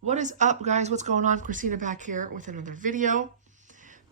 What is up, guys? What's going on? Christina back here with another video.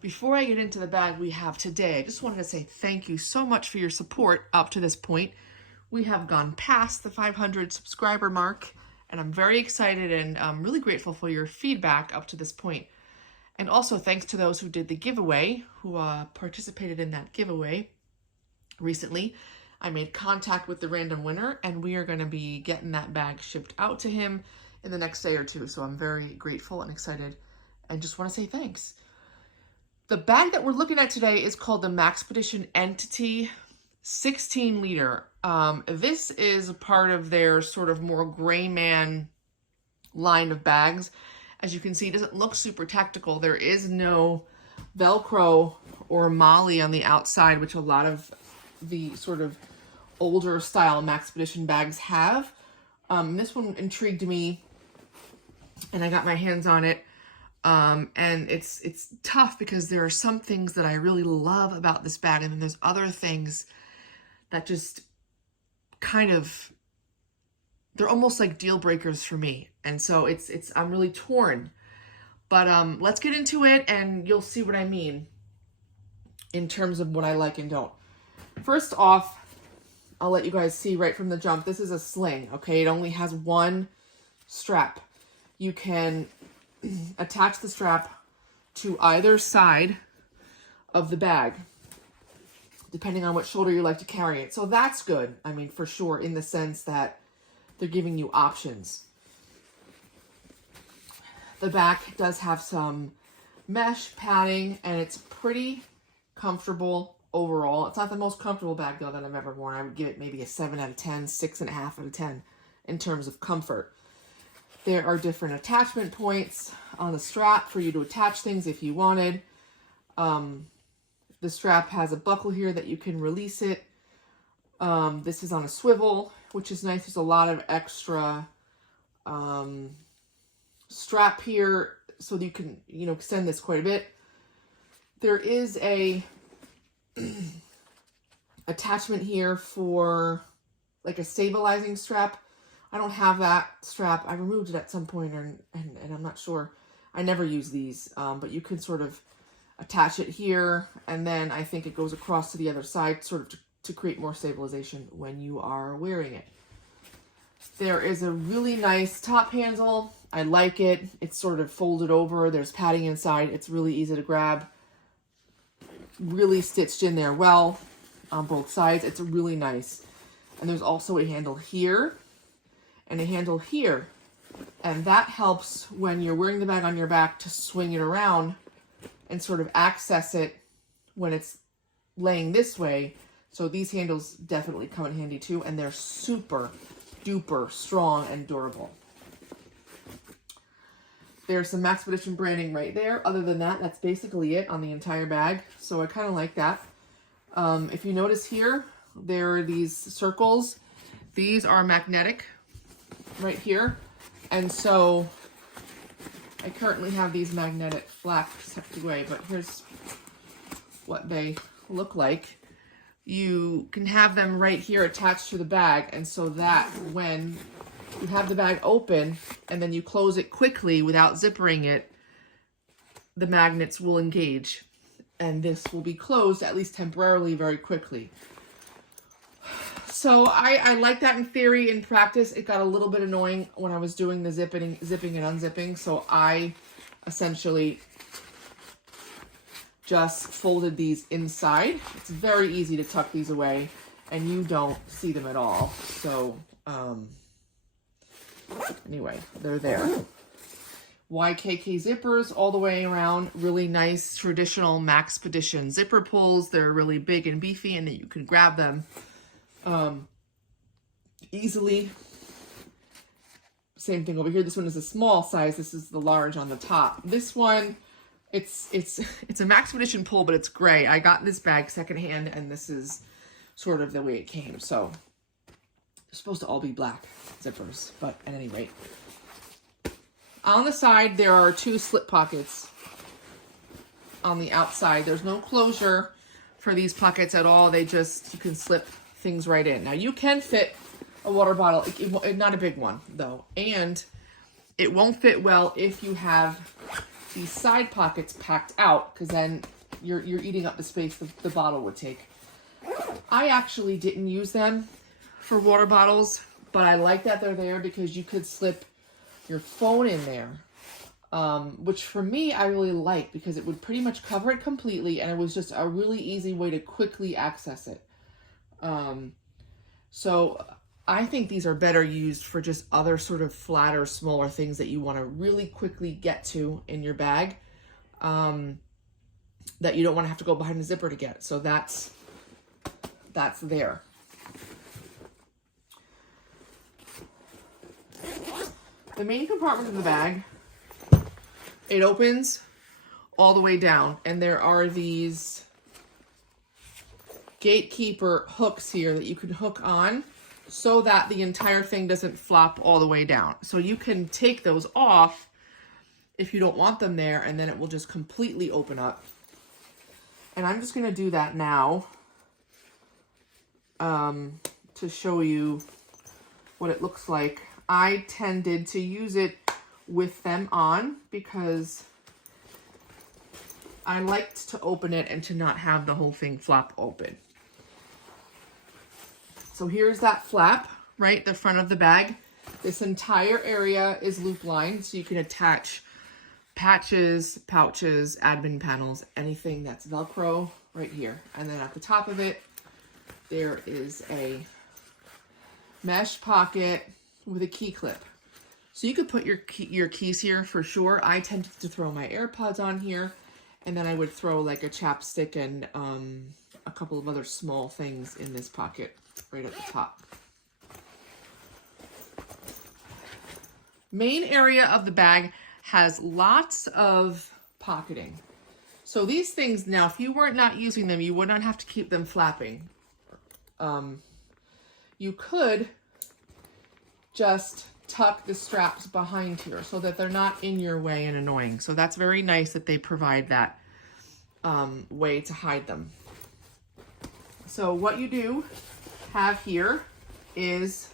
Before I get into the bag we have today, I just wanted to say thank you so much for your support up to this point. We have gone past the 500 subscriber mark, and I'm very excited and I'm really grateful for your feedback up to this point. And also thanks to those who did the giveaway, who participated in that giveaway recently. I made contact with the random winner, and we are going to be getting that bag shipped out to him in the next day or two. So I'm very grateful and excited and just want to say thanks. The bag that we're looking at today is called the Maxpedition Entity 16 liter. This is a part of their sort of more gray man line of bags. As you can see, it doesn't look super tactical. There is no Velcro or MOLLE on the outside, which a lot of the sort of older style Maxpedition bags have. This one intrigued me, and I got my hands on it. And it's tough because there are some things that I really love about this bag, and then there's other things that just kind of, they're almost like deal breakers for me. And so I'm really torn. But let's get into it and you'll see what I mean in terms of what I like and don't. First off, I'll let you guys see right from the jump. This is a sling, okay? It only has one strap. You can attach the strap to either side of the bag, depending on what shoulder you like to carry it. So that's good, I mean, for sure, in the sense that they're giving you options. The back does have some mesh padding, and it's pretty comfortable overall. It's not the most comfortable bag, though, that I've ever worn. I would give it maybe a 7 out of 10, 6.5 out of 10 in terms of comfort. There are different attachment points on the strap for you to attach things if you wanted. The strap has a buckle here that you can release it. This is on a swivel, which is nice. There's a lot of extra strap here so that you can, extend this quite a bit. There is a attachment here for like a stabilizing strap. I don't have that strap. I removed it at some point, and I'm not sure. I never use these, but you can sort of attach it here, and then I think it goes across to the other side sort of to create more stabilization when you are wearing it. There is a really nice top handle. I like it. It's sort of folded over. There's padding inside. It's really easy to grab. Really stitched in there well on both sides. It's really nice. And there's also a handle here and a handle here. And that helps when you're wearing the bag on your back to swing it around and sort of access it when it's laying this way. So these handles definitely come in handy too, and they're super duper strong and durable. There's some Maxpedition branding right there. Other than that, that's basically it on the entire bag. So I kind of like that. If you notice here, there are these circles. These are magnetic right here. And so I currently have these magnetic flaps tucked away, but here's what they look like. You can have them right here attached to the bag, and so that when you have the bag open and then you close it quickly without zippering it, the magnets will engage, and this will be closed, at least temporarily, very quickly. So I like that in theory. In practice, it got a little bit annoying when I was doing the zipping and unzipping, so I essentially just folded these inside. It's very easy to tuck these away, and you don't see them at all. So anyway, they're there. YKK zippers all the way around. Really nice traditional Maxpedition zipper pulls. They're really big and beefy, and that you can grab them easily. Same thing over here. This one is a small size. This is the large on the top. This one, it's a Maxpedition pull, but it's gray. I got this bag secondhand, and this is sort of the way it came. So they're supposed to all be black zippers, but at any rate. On the side, there are two slip pockets on the outside. There's no closure for these pockets at all. They just, you can slip things right in. Now you can fit a water bottle, not a big one though, and It won't fit well if you have these side pockets packed out, because then you're eating up the space the bottle would take. I actually didn't use them for water bottles, but I like that they're there because you could slip your phone in there, which for me, I really like because it would pretty much cover it completely, and it was just a really easy way to quickly access it. So I think these are better used for just other sort of flatter, smaller things that you want to really quickly get to in your bag, that you don't want to have to go behind the zipper to get. So that's there. The main compartment of the bag, it opens all the way down, and there are these gatekeeper hooks here that you can hook on so that the entire thing doesn't flop all the way down. So you can take those off if you don't want them there, and then it will just completely open up. And I'm just going to do that now to show you what it looks like. I tended to use it with them on because I liked to open it and to not have the whole thing flop open. So here's that flap, right? The front of the bag. This entire area is loop lined, so you can attach patches, pouches, admin panels, anything that's Velcro right here. And then at the top of it, there is a mesh pocket with a key clip. So you could put your keys here for sure. I tended to throw my AirPods on here, and then I would throw like a chapstick and a couple of other small things in this pocket right at the top. Main area of the bag has lots of pocketing. So these things, now if you weren't not using them, you would not have to keep them flapping. You could just tuck the straps behind here so that they're not in your way and annoying. So that's very nice that they provide that way to hide them. So what you do have here is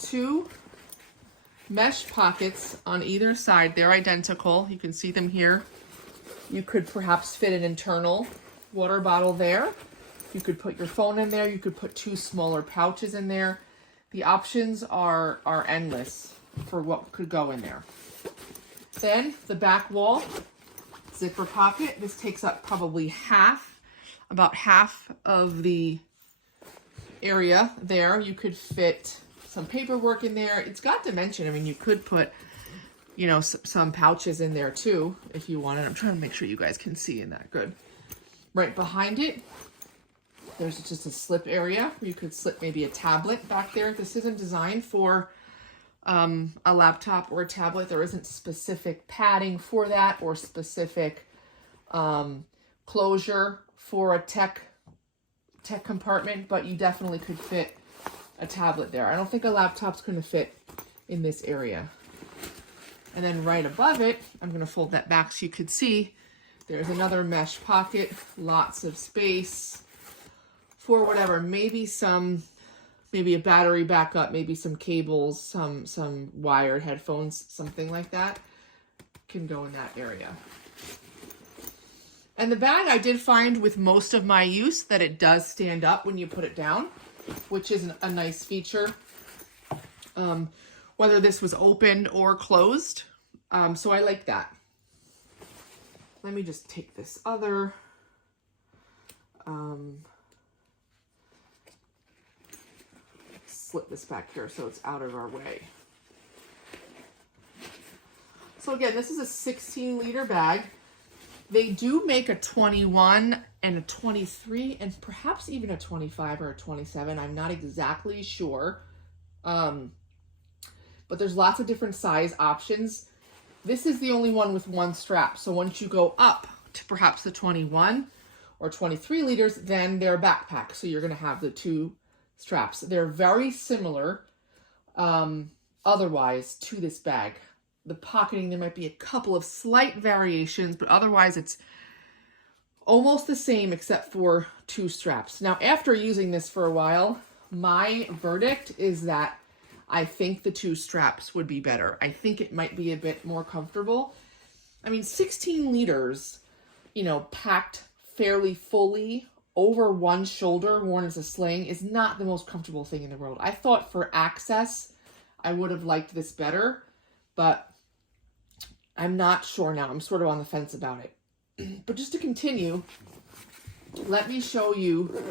2 mesh pockets on either side. They're identical. You can see them here. You could perhaps fit an internal water bottle there. You could put your phone in there. You could put 2 smaller pouches in there. The options are endless for what could go in there. Then the back wall, zipper pocket. This takes up probably about half of the area there. You could fit some paperwork in there. It's got dimension. I mean, you could put, you know, some pouches in there too if you wanted. I'm trying to make sure you guys can see in that. Good. Right behind it, there's just a slip area where you could slip maybe a tablet back there. This isn't designed for a laptop or a tablet. There isn't specific padding for that or specific closure for a tech compartment, but you definitely could fit a tablet there. I don't think a laptop's going to fit in this area. And then right above it, I'm going to fold that back so you could see, there's another mesh pocket, lots of space for whatever, maybe a battery backup, maybe some cables, some wired headphones, something like that can go in that area. And the bag, I did find with most of my use that it does stand up when you put it down, which is a nice feature, whether this was open or closed. So I like that. Let me just take this other, slip this back here so it's out of our way. So again, this is a 16-liter bag. They do make a 21 and a 23 and perhaps even a 25 or a 27. I'm not exactly sure. But there's lots of different size options. This is the only one with 1 strap. So once you go up to perhaps the 21 or 23 liters, then they're backpack. So you're going to have the 2 straps. They're very similar otherwise to this bag. The pocketing, there might be a couple of slight variations, but otherwise it's almost the same except for 2 straps. Now, after using this for a while, my verdict is that I think the 2 straps would be better. I think it might be a bit more comfortable. I mean, 16 liters, you know, packed fairly fully over one shoulder, worn as a sling, is not the most comfortable thing in the world. I thought for access, I would have liked this better, but I'm not sure now. I'm sort of on the fence about it. But just to continue, let me show you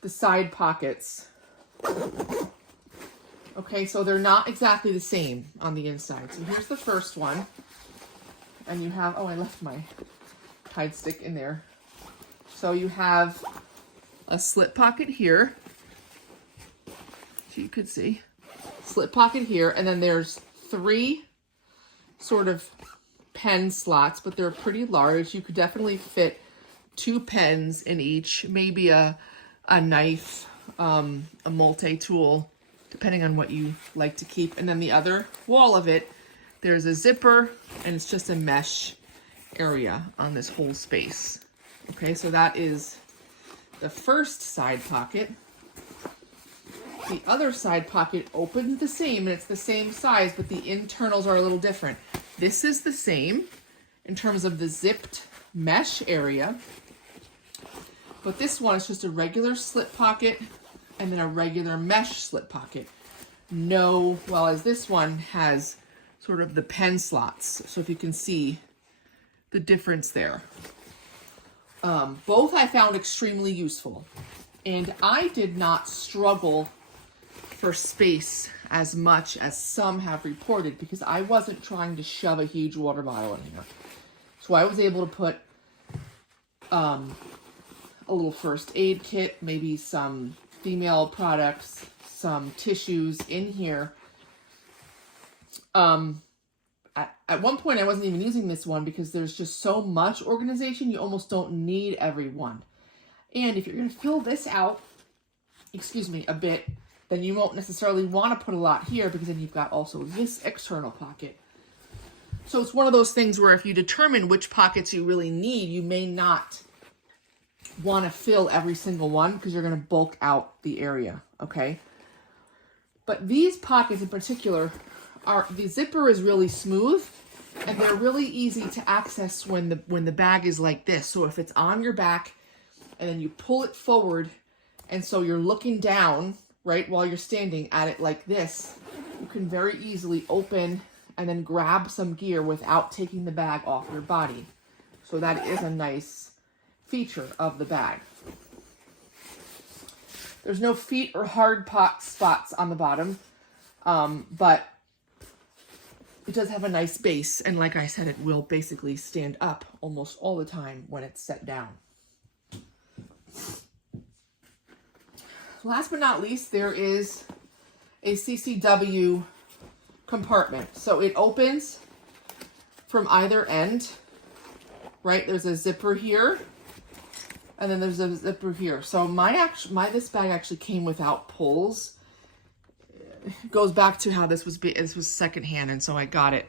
the side pockets. Okay, so they're not exactly the same on the inside. So here's the first one. And you have, oh, I left my Tide stick in there. So you have a slip pocket here. So you could see. Slip pocket here. And then there's 3 sort of pen slots, but they're pretty large. You could definitely fit 2 pens in each. Maybe a knife, a multi-tool, depending on what you like to keep. And then the other wall of it, there's a zipper, and it's just a mesh area on this whole space. Okay, so that is the first side pocket. The other side pocket opens the same, and it's the same size, but the internals are a little different. This is the same in terms of the zipped mesh area, but this one is just a regular slip pocket and then a regular mesh slip pocket. No, well, as this one has sort of the pen slots. So if you can see the difference there. Both I found extremely useful, and I did not struggle for space as much as some have reported because I wasn't trying to shove a huge water bottle in here. So I was able to put a little first aid kit, maybe some female products, some tissues in here. At one point I wasn't even using this one because there's just so much organization, you almost don't need every one. And if you're going to fill this out, excuse me, a bit, then you won't necessarily want to put a lot here because then you've got also this external pocket. So it's one of those things where if you determine which pockets you really need, you may not want to fill every single one because you're going to bulk out the area, okay? But these pockets in particular, the zipper is really smooth and they're really easy to access when the bag is like this. So if it's on your back and then you pull it forward and so you're looking down, right, while you're standing at it like this, you can very easily open and then grab some gear without taking the bag off your body. So that is a nice feature of the bag. There's no feet or hard spots on the bottom, but it does have a nice base, and like I said, it will basically stand up almost all the time when it's set down. Last but not least, there is a CCW compartment. So it opens from either end, right? There's a zipper here, and then there's a zipper here. So this bag actually came without pulls. It goes back to how this was secondhand, and so I got it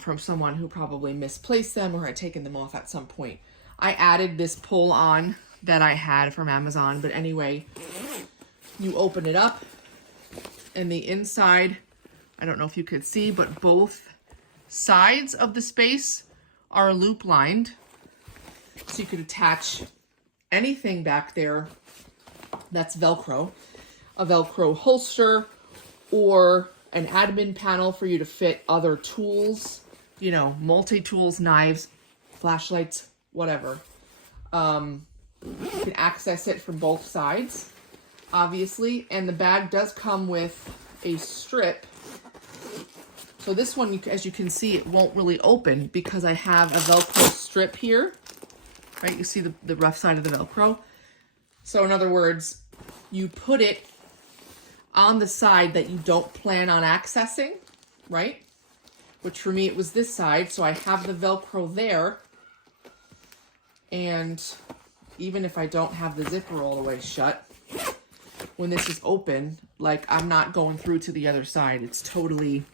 from someone who probably misplaced them or had taken them off at some point. I added this pull on that I had from Amazon, but anyway, you open it up, and the inside, I don't know if you could see, but both sides of the space are loop lined, so you could attach anything back there that's Velcro, a Velcro holster, or an admin panel for you to fit other tools, you know, multi-tools, knives, flashlights, whatever. You can access it from both sides, obviously, and the bag does come with a strip. So this one, as you can see, it won't really open because I have a Velcro strip here, right? You see the rough side of the Velcro. So in other words, you put it on the side that you don't plan on accessing, right? Which for me, it was this side. So I have the Velcro there. And even if I don't have the zipper all the way shut, when this is open, like I'm not going through to the other side. It's totally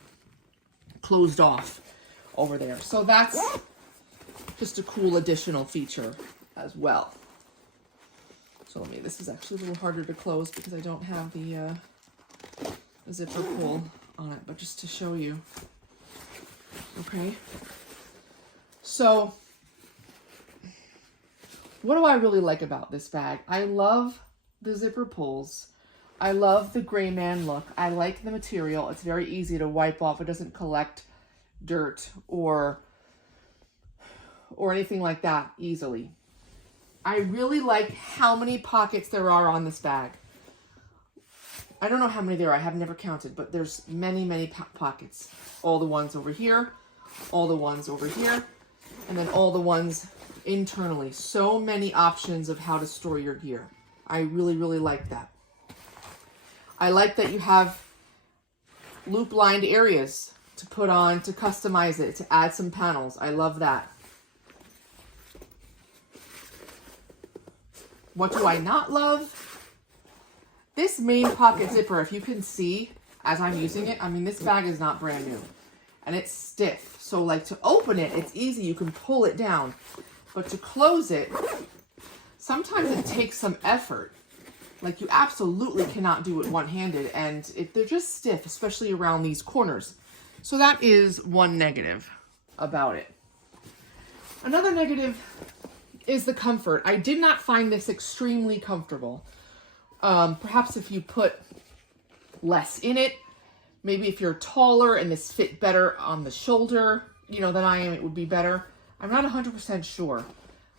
closed off over there. So that's just a cool additional feature as well. So this is actually a little harder to close because I don't have the zipper pull on it, but just to show you. Okay. So what do I really like about this bag? I love the zipper pulls. I love the gray man look. I like the material. It's very easy to wipe off. It doesn't collect dirt or anything like that easily. I really like how many pockets there are on this bag. I don't know how many there are. I have never counted, but there's many, many pockets. All the ones over here, all the ones over here, and then all the ones internally. So many options of how to store your gear. I really, really like that. I like that you have loop-lined areas to put on, to customize it, to add some panels. I love that. What do I not love? This main pocket zipper, if you can see as I'm using it, I mean, this bag is not brand new and it's stiff. So like to open it, it's easy. You can pull it down, but to close it, sometimes it takes some effort. Like you absolutely cannot do it one-handed, and they're just stiff, especially around these corners. So that is one negative about it. Another negative is the comfort. I did not find this extremely comfortable. Perhaps if you put less in it, maybe if you're taller and this fit better on the shoulder, you know, than I am, it would be better. I'm not 100% sure.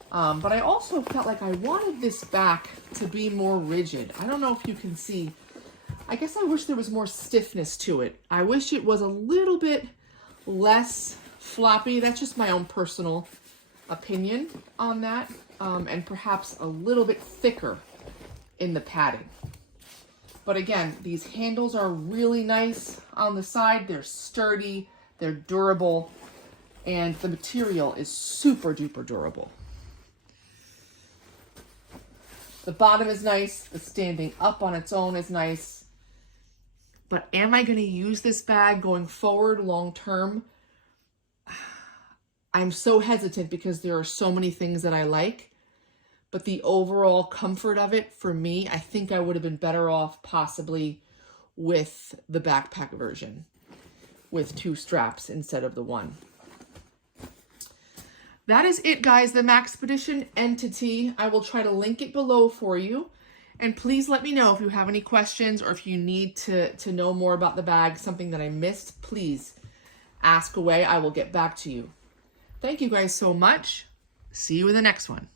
But I also felt like I wanted this back to be more rigid. I don't know if you can see. I guess I wish there was more stiffness to it. I wish it was a little bit less floppy. That's just my own personal opinion on that. And perhaps a little bit thicker in the padding. But again, these handles are really nice on the side. They're sturdy, they're durable, and the material is super duper durable. The bottom is nice. The standing up on its own is nice. But am I going to use this bag going forward long term? I'm so hesitant because there are so many things that I like. But the overall comfort of it, for me, I think I would have been better off possibly with the backpack version with 2 straps instead of the 1. That is it, guys, the Maxpedition Entity. I will try to link it below for you. And please let me know if you have any questions or if you need to know more about the bag, something that I missed, please ask away. I will get back to you. Thank you guys so much. See you in the next one.